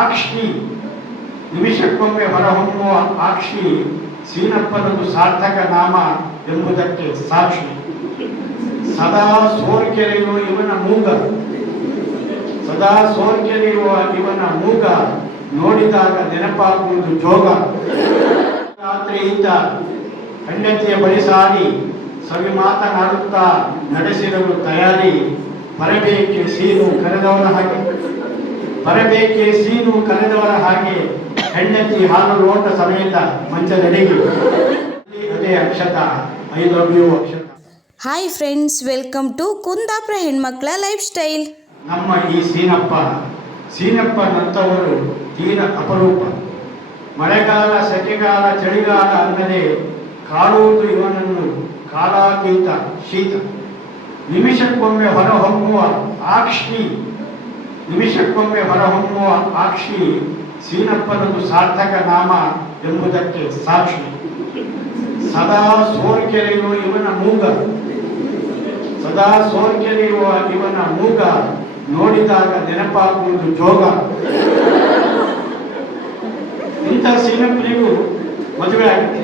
ಆಕ್ಷಿ, ನಿಮಿಷಕ್ಕೊಮ್ಮೆ ಹೊರಹೊಮ್ಮುವ ಆಕ್ಷಿ ಸೀನಪ್ಪನದು ಸಾರ್ಥಕ ನಾಮ ಎಂಬುದಕ್ಕೆ ಸಾಕ್ಷಿ. ಸದಾ ಸೋರ್ಕೆರೆಯುವ ಇವನ ಮೂಗ, ಸದಾ ಸೋರ್ಕೆರೆಯುವ ಇವನ ಮೂಗ ನೋಡಿದಾಗ ನೆನಪಾಗುವುದು ಜೋಗ. ರಾತ್ರಿಯಿಂದ ಹೆಂಡತಿಯ ಬಳಿ ಸಾರಿ ಸವಿ ಮಾತನಾಡುತ್ತಾ ನಡೆಸಿರಲು ತಯಾರಿ. ಬರಬೇಕೆ ಸೀನು ಕರೆದವರ ಹಾಗೆ, ಬರಬೇಕೆ ಸೀನು ಕರೆದವರ ಹಾಗೆ ಹೆಂಡತಿ ಹಾಲು ಲೋಟ ಸಮೇತ ಮಂಚದಡಿಗೆ. ಅದೇ Akshata, I love you Akshata. Hi friends, welcome to Kundapura ಹೆಣ್ಮಕ್ಳ ಲೈಫ್ ಸ್ಟೈಲ್. ನಮ್ಮ ಈ ಸೀನಪ್ಪನಂತವರು ತೀರ ಅಪರೂಪ. ಮಳೆಗಾಲ, ಸೆಕೆಗಾಲ, ಚಳಿಗಾಲ ಅನ್ನದೇ ಕಾಡುವುದು ಇವನನ್ನು ಕಾಲಾತೀತ ಶೀತ. ನಿಮಿಷಕ್ಕೊಮ್ಮೆ ಹೊರಹೊಮ್ಮುವ ಆಕ್ಷಿ, ನಿಮಿಷಕ್ಕೊಮ್ಮೆ ಹೊರಹೊಮ್ಮುವ ಆಕ್ಷಿ ಸೀನಪ್ಪನದು ಸಾರ್ಥಕ ನಾಮ ಎಂಬುದಕ್ಕೆ ಸಾಕ್ಷಿ. ಸದಾ ಸೋರ್ಕೆರೆಯುವ ಇವನ ಮೂಗ, ಸದಾ ಸೋರ್ಕೆರೆಯುವ ಇವನ ಮೂಗ ನೋಡಿದಾಗ ನೆನಪಾಗುವುದು ಜೋಗ. ಇಂಥ ಸೀನಪ್ಪನಿಗೂ ಮದುವೆ ಆಗುತ್ತೆ.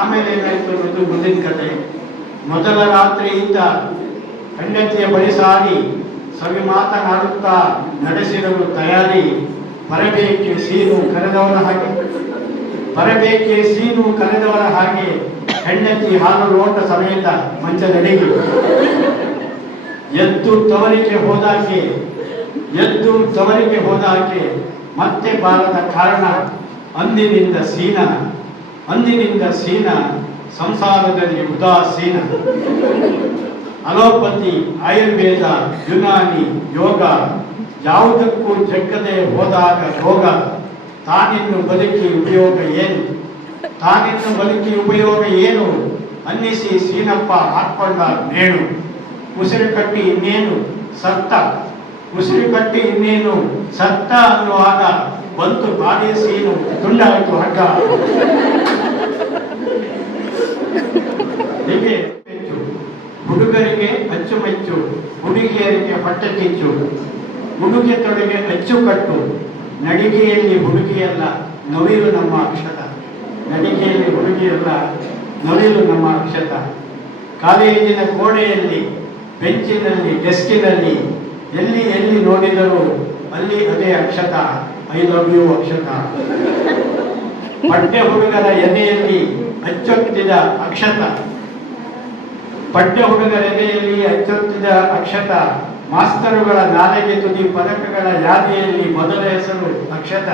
ಆಮೇಲೆ ಏನಾಯಿತು ಅನ್ನೋದು ಮುಂದಿನ ಕಥೆ. ಮೊದಲ ರಾತ್ರಿಯಿಂದ ಹೆಂಡತಿಯ ಬಳಿ ಸಾರಿ ಸವಿ ಮಾತನಾಡುತ್ತಾ ನಡೆಸಿರಲು ತಯಾರಿ. ಬರಬೇಕೆ ಸೀನು ಕರೆದವರ ಹಾಗೆ, ಬರಬೇಕೆ ಸೀನು ಕರೆದವರ ಹಾಗೆ ಹೆಂಡತಿ ಹಾಲು ಲೋಟ ಸಮೇತ ಮಂಚದಡಿಗೆ. ಎದ್ದು ತವರಿಗೆ ಹೋದಾಕೆ, ಎದ್ದು ತವರಿಗೆ ಹೋದಾಕೆ ಮತ್ತೆ ಬಾರದ ಕಾರಣ. ಅಂದಿನಿಂದ ಸೀನ, ಅಂದಿನಿಂದ ಸೀನ ಸಂಸಾರದಲ್ಲಿ ಉದಾಸೀನ. ಅಲೋಪತಿ, ಆಯುರ್ವೇದ, ಯುನಾನಿ, ಯೋಗ ಯಾವುದಕ್ಕೂ ಜಗ್ಗದೆ ಹೋದಾಗ ರೋಗ. ತಾನಿನ್ನು ಬದುಕಿ ಉಪಯೋಗ ಏನು, ತಾನಿನ್ನು ಬದುಕಿ ಉಪಯೋಗ ಏನು ಅನ್ನಿಸಿ ಸೀನಪ್ಪ ಹಾಕ್ಕೊಂಡ ನೇಣು. ಉಸಿರು ಕಟ್ಟಿ ಇನ್ನೇನು ಸತ್ತ, ಉಸಿರು ಕಟ್ಟಿ ಇನ್ನೇನು ಸತ್ತ ಅನ್ನುವಾಗ ಬಂತು ಬಾಡಿ ಸೀನು, ತುಂಡಾಯಿತು ಹಗ್ಗ. ಹೀಗೆ ಹುಡುಗರಿಗೆ ಅಚ್ಚುಮೆಚ್ಚು, ಹುಡುಗಿಯರಿಗೆ ಹೊಟ್ಟೆ ಕಿಚ್ಚು. ಹುಡುಗಿ ತೊಡೆಗೆ ಅಚ್ಚುಕಟ್ಟು, ನಡಿಗೆಯಲ್ಲಿ ಹುಡುಗಿಯಲ್ಲ ನವಿಲು ನಮ್ಮ ಅಕ್ಷತ. ನಡಿಗೆಯಲ್ಲಿ ಹುಡುಗಿಯಲ್ಲ ನವಿಲು ನಮ್ಮ ಅಕ್ಷತ. ಕಾಲೇಜಿನ ಗೋಡೆಯಲ್ಲಿ, ಬೆಂಚಿನಲ್ಲಿ, ಡೆಸ್ಕಿನಲ್ಲಿ ಎಲ್ಲಿ ಎಲ್ಲಿ ನೋಡಿದರೂ ಅಲ್ಲಿ ಅದೇ ಅಕ್ಷತ, ಐ ಲವ್ ಯು ಅಕ್ಷತಾ. ಪಠ್ಯ ಹುಡುಗರ ಎದೆಯಲ್ಲಿ ಅಚ್ಚೊತ್ತಿದ ಅಕ್ಷತ, ಪಠ್ಯ ಹುಡುಗರ ಎದೆಯಲ್ಲಿ ಅಚ್ಚೊತ್ತಿದ ಅಕ್ಷತ. ಮಾಸ್ತರುಗಳ ನಾಲೆಗೆ ತುದಿ ಪದಕಗಳ ಯಾದಿಯಲ್ಲಿ ಮೊದಲ ಹೆಸರು ಅಕ್ಷತ.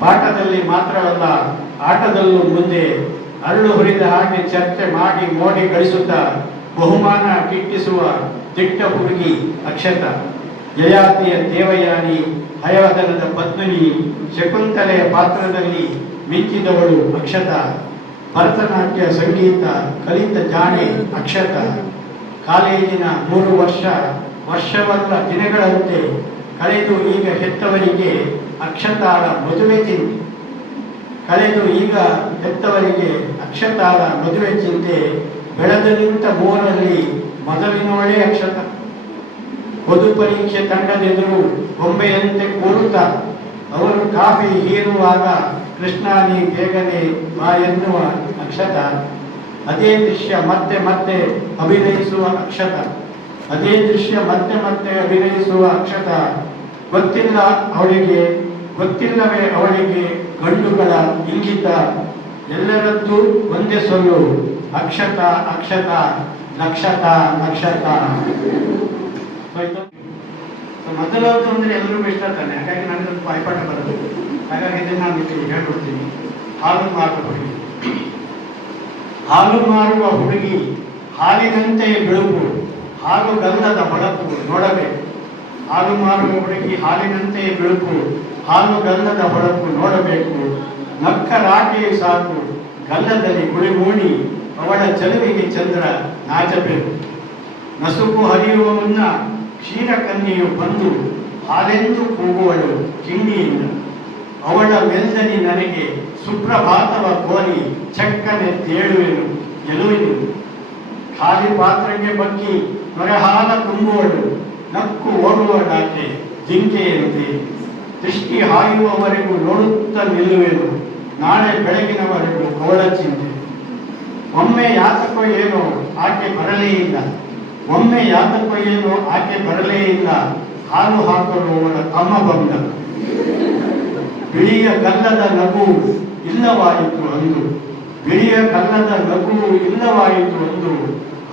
ಪಾಠದಲ್ಲಿ ಮಾತ್ರವಲ್ಲ ಆಟದಲ್ಲೂ ಮುಂದೆ ಅರಳು ಹುರಿದ ಹಾಗೆ ಚರ್ಚೆ ಮಾಡಿ ಮೋಡಿ ಗಳಿಸುತ್ತಾ ಬಹುಮಾನ ಗಿಟ್ಟಿಸುವ ದಿಟ್ಟ ಹುಡುಗಿ ಅಕ್ಷತ. ಯಯಾತಿಯ ದೇವಯಾನಿ, ಹಯವದನದ ಪದ್ಮಿನಿ, ಶಕುಂತಲೆಯ ಪಾತ್ರದಲ್ಲಿ ಮಿಂಚಿದವಳು ಅಕ್ಷತ. ಭರತನಾಟ್ಯ ಸಂಗೀತ ಕಲಿತ ಜಾಣೆ ಅಕ್ಷತ. ಕಾಲೇಜಿನ 3 ವರ್ಷ ವರ್ಷವಲ್ಲ ದಿನಗಳಂತೆ ಕಳೆದು ಈಗ ಹೆತ್ತವರಿಗೆ ಅಕ್ಷತಾಳ ಮದುವೆ ಚಿಂತೆ, ಕಳೆದು ಈಗ ಹೆತ್ತವರಿಗೆ ಅಕ್ಷತಾಳ ಮದುವೆ ಚಿಂತೆ. ಬೆಳೆದು ನಿಂತ 3ರಲ್ಲಿ ಮೊದಲಿನವಳೇ ಅಕ್ಷತ. பொது ಪರೀಕ್ಷೆ ತಂಡದೆದುರು ಗೊಂಬೆಯಂತೆ ಕೂರುತ್ತಾ ಅವರು ಕಾಫಿ ಹೀರುವಾಗ ಕೃಷ್ಣಾನಿ ಬೇಗನೆ ಬಾ ಎನ್ನುವ ಅಕ್ಷತ. ಅದೇ ದೃಶ್ಯ ಮತ್ತೆ ಮತ್ತೆ ಅಭಿನಯಿಸುವ ಅಕ್ಷತ, ಅದೇ ದೃಶ್ಯ ಮತ್ತೆ ಮತ್ತೆ ಅಭಿನಯಿಸುವ ಅಕ್ಷತ. ಗೊತ್ತಿಲ್ಲ ಅವಳಿಗೆ, ಗೊತ್ತಿಲ್ಲವೇ ಅವಳಿಗೆ ಗಂಡುಗಳ ಇಂಗಿತ. ಎಲ್ಲರದ್ದು ಒಂದೇ ಸೊಲ್ಲು ಅಕ್ಷತ ಅಕ್ಷತ, ನಕ್ಷತ ನಕ್ಷತ. ಮೊದಲವತ್ತು ಅಂದರೆ ಎಲ್ಲರಿಗೂ ಇಷ್ಟ ತಾನೆ, ಹಾಗಾಗಿ ನನಗೆ ಬಾಯ್ಪಾಠ ಬರೋದು. ಹಾಗಾಗಿ ಇದನ್ನು ನಾನು ನಿಮಗೆ ಹೇಳ್ಕೊಡ್ತೀನಿ. ಹಾಲು ಮಾರುವ ಹುಡುಗಿ, ಹಾಲು ಮಾರುವ ಹುಡುಗಿ ಹಾಲಿನಂತೆ ಬೆಳಕು, ಹಾಲು ಗಂಧದ ಹೊಳಪು ನೋಡಬೇಕು. ಹಾಲು ಮಾರುವ ಹುಡುಗಿ ಹಾಲಿನಂತೆ ಬೆಳಕು, ಹಾಲು ಗಂಧದ ಹೊಳಪು ನೋಡಬೇಕು. ನಕ್ಕರಾಟೆಯೇ ಸಾಕು ಗಲ್ಲದಲ್ಲಿ ಕುಳಿಮೂಡಿ, ಅವಳ ಚೆಲುವಿಗೆ ಚಂದ್ರ ನಾಚಬೇಕು. ನಸುಕು ಹರಿಯುವ ಮುನ್ನ ಕ್ಷೀರಕನ್ಯೆಯು ಬಂದು ಹಾಲೆಂದು ಕೂಗುವಳು ಕಿಂಡಿಯಿಂದ. ಅವಳ ಮೆಲ್ದನಿ ನನಗೆ ಸುಪ್ರಭಾತವ ಕೋರಿ ಚಕ್ಕನೆ ತೇಳುವೆನು ಗೆಲುವಿನು. ಖಾಲಿ ಪಾತ್ರೆಗೆ ಬಗ್ಗಿ ನೊರೆ ಹಾಲ ತುಂಬುವಳು, ನಕ್ಕು ಓಡುವಳಾಕೆ ಜಿಂಕೆಯಂತೆ. ದೃಷ್ಟಿ ಹಾಯುವವರೆಗೂ ನೋಡುತ್ತಾ ನಿಲ್ಲುವೆನು, ನಾಳೆ ಬೆಳಗಿನವರೆಗೂ ಅವಳ ಚಿಂತೆ. ಒಮ್ಮೆ ಯಾತಕ್ಕೋ ಏನೋ ಆಕೆ ಬರಲೇ ಇಲ್ಲ, ಒಮ್ಮೆ ಯಾತಕ್ಕೋ ಏನೋ ಆಕೆ ಬರಲೇ ಇಲ್ಲ, ಹಾಲು ಹಾಕಲು ಅವಳ ತಮ್ಮ ಬಂದ. ಬಿಳಿಯ ಗಲ್ಲದ ನಗು ಇಲ್ಲವಾಯಿತು ಅಂದು, ಬಿಳಿಯ ಗಲ್ಲದ ನಗು ಇಲ್ಲವಾಯಿತು ಅಂದು,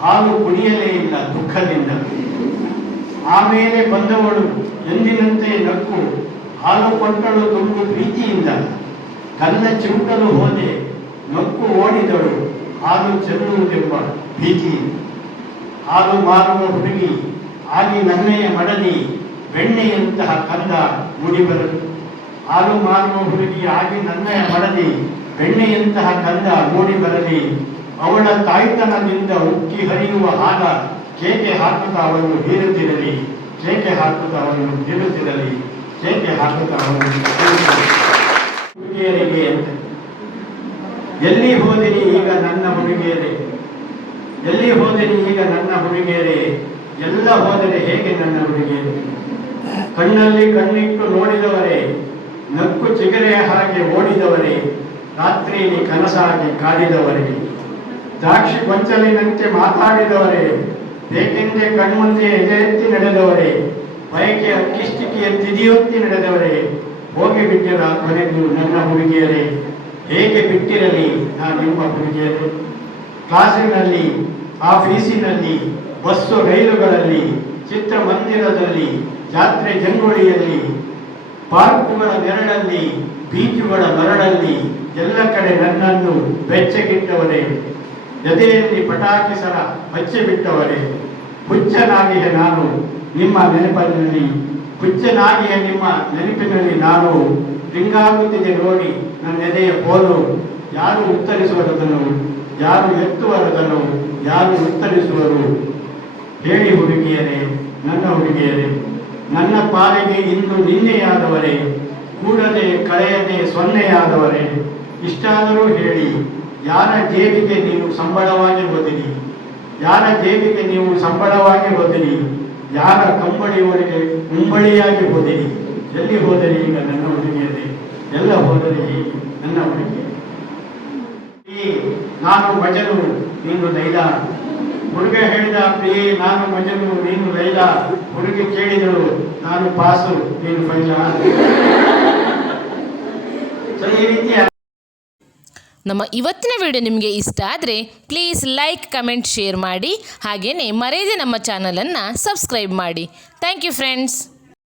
ಹಾಲು ಕುಡಿಯಲೇ ಇಲ್ಲ ದುಃಖದಿಂದ. ಆಮೇಲೆ ಬಂದವಳು ಎಂದಿನಂತೆ ನಕ್ಕು, ಹಾಲು ಕೊಟ್ಟಳು ತುಂಬು ಪ್ರೀತಿಯಿಂದ. ಕಲ್ಲ ಚಿವುಟಲು ಹೋದೆ, ನಕ್ಕು ಓಡಿದಳು, ಹಾಲು ಚೆಲ್ಲುವುದೆಂಬ ಭೀತಿ. ಹಾಲು ಮಾರುವ ಹುಡುಗಿ ಆಗಿ ನನ್ನೆಯ ಮಡದಿ, ಬೆಣ್ಣೆಯಂತಹ ಕಂದ ಮೂಡಿಬರದು. ಹಾಲು ಮಾರುವ ಹುಡುಗಿ ಆಗಿ ನನ್ನೆಯ ಮಡದಿ, ಬೆಣ್ಣೆಯಂತಹ ಕಂದ ಮೂಡಿಬರಲಿ. ಅವಳ ತಾಯ್ತನದಿಂದ ಉಕ್ಕಿ ಹರಿಯುವ ಹಾಲ ಕೇಕೆ ಹಾಕುತ್ತಾ ಅವನು ಬೀರುತ್ತಿರಲಿ, ಕೇಕೆ ಹಾಕುತ್ತಾ ಅವನು ಬೀರುತ್ತಿರಲಿ, ಕೇಕೆ ಹಾಕುತ್ತಾ ಅವನು ಹುಡುಗಿಯರಿಗೆ ಅಂತ. ಎಲ್ಲಿ ಹೋದಿರಿ ಈಗ ನನ್ನ ಹುಡುಗಿಯರೇ, ಎಲ್ಲಿ ಹೋದಿರಿ ಈಗ ನನ್ನ ಹುಡುಗಿಯರೇ, ಎಲ್ಲ ಹೋದರೆ ಹೇಗೆ ನನ್ನ ಹುಡುಗಿಯರೇ. ಕಣ್ಣಲ್ಲಿ ಕಣ್ಣಿಟ್ಟು ನೋಡಿದವರೇ, ನಕ್ಕು ಚಿಗರೆಯ ಹಾಗೆ ಓಡಿದವರೇ, ರಾತ್ರಿಯಲ್ಲಿ ಕನಸಾಗಿ ಕಾಡಿದವರೇ, ದ್ರಾಕ್ಷಿ ಗೊಂಚಲಿನಂತೆ ಮಾತಾಡಿದವರೇ, ಬೇಕೆಂದೇ ಕಣ್ಮುಂದೆ ಎದೆ ಎತ್ತಿ ನಡೆದವರೇ, ಬಯಕೆ ಅಕ್ಕಿಷ್ಟಿಕೆಯ ತಿದಿಯೊತ್ತಿ ನಡೆದವರೇ, ಹೋಗಿ ಬಿಟ್ಟಿರ ಕೊನೆಗೂ ನನ್ನ ಹುಡುಗಿಯರೇ, ಹೇಗೆ ಬಿಟ್ಟಿರಲಿ ನಿಮ್ಮ ಹುಡುಗಿಯರೇ. ಕ್ಲಾಸಿನಲ್ಲಿ, ಆಫೀಸಿನಲ್ಲಿ, ಬಸ್ಸು ರೈಲುಗಳಲ್ಲಿ, ಚಿತ್ರಮಂದಿರದಲ್ಲಿ, ಜಾತ್ರೆ ಜಂಗುಳಿಯಲ್ಲಿ, ಪಾರ್ಕುಗಳ ನೆರಳಲ್ಲಿ, ಬೀಚುಗಳ ಮರಳಲ್ಲಿ, ಎಲ್ಲ ಕಡೆ ನನ್ನನ್ನು ಬೆಚ್ಚಗಿಟ್ಟವರೇ, ಎದೆಯಲ್ಲಿ ಪಟಾಕಿ ಸರ ಹಚ್ಚಿಬಿಟ್ಟವರೇ. ಹುಚ್ಚನಾಗಿಯೇ ನಾನು ನಿಮ್ಮ ನೆನಪಿನಲ್ಲಿ, ಹುಚ್ಚನಾಗಿಯೇ ನಿಮ್ಮ ನೆನಪಿನಲ್ಲಿ ನಾನು ರಿಂಗಾಗುತ್ತಿದೆ ನೋಡಿ ನನ್ನ ಎದೆಯ ಪೋಲು. ಯಾರು ಉತ್ತರಿಸುವರದನು, ಯಾರು ಎತ್ತುವರದನು, ಯಾರು ಉತ್ತರಿಸುವರು ಹೇಳಿ ಹುಡುಗಿಯರೇ, ನನ್ನ ಹುಡುಗಿಯರೇ. ನನ್ನ ಪಾಲಿಗೆ ಇಂದು ನಿನ್ನೆಯಾದವರೇ, ಕೂಡದೆ ಕಳೆಯದೆ ಸೊನ್ನೆಯಾದವರೇ, ಇಷ್ಟಾದರೂ ಹೇಳಿ, ಯಾರ ಜೇಬಿಗೆ ನೀವು ಸಂಬಳವಾಗಿ ಹೋದಿರಿ, ಯಾರ ಜೇಬಿಗೆ ನೀವು ಸಂಬಳವಾಗಿ ಹೋದಿರಿ, ಯಾರ ಕಂಬಳಿಯವರಿಗೆ ಮುಂಬಳಿಯಾಗಿ ಹೋದಿರಿ. ಎಲ್ಲಿ ಹೋದರೆ ಈಗ ನನ್ನ ಹುಡುಗಿಯರೇ, ಎಲ್ಲ ಹೋದರೆ ಹೀಗೆ ನನ್ನ ಹುಡುಗಿಯರೇ. ನಾನು ಮಜನು ನೀನು ಲೈಲಾ, ಹುಡುಗ ಹೇಳಿದ ಪ್ರಿಯೇ ನಾನು ಮಜನು ನೀನು ಲೈಲಾ, ಹುಡುಗಿ ಕೇಳಿದಳು ನಾನು ಪಾಸು ನೀನು ಫೈಲಾ. ಈ ರೀತಿಯ ನಮ್ಮ ಇವತ್ತಿನ ವಿಡಿಯೋ ನಿಮಗೆ ಇಷ್ಟ ಆದರೆ ಪ್ಲೀಸ್ ಲೈಕ್, ಕಮೆಂಟ್, ಶೇರ್ ಮಾಡಿ. ಹಾಗೆಯೇ ಮರೆಯದೆ ನಮ್ಮ ಚಾನಲನ್ನು ಸಬ್ಸ್ಕ್ರೈಬ್ ಮಾಡಿ. Thank you friends.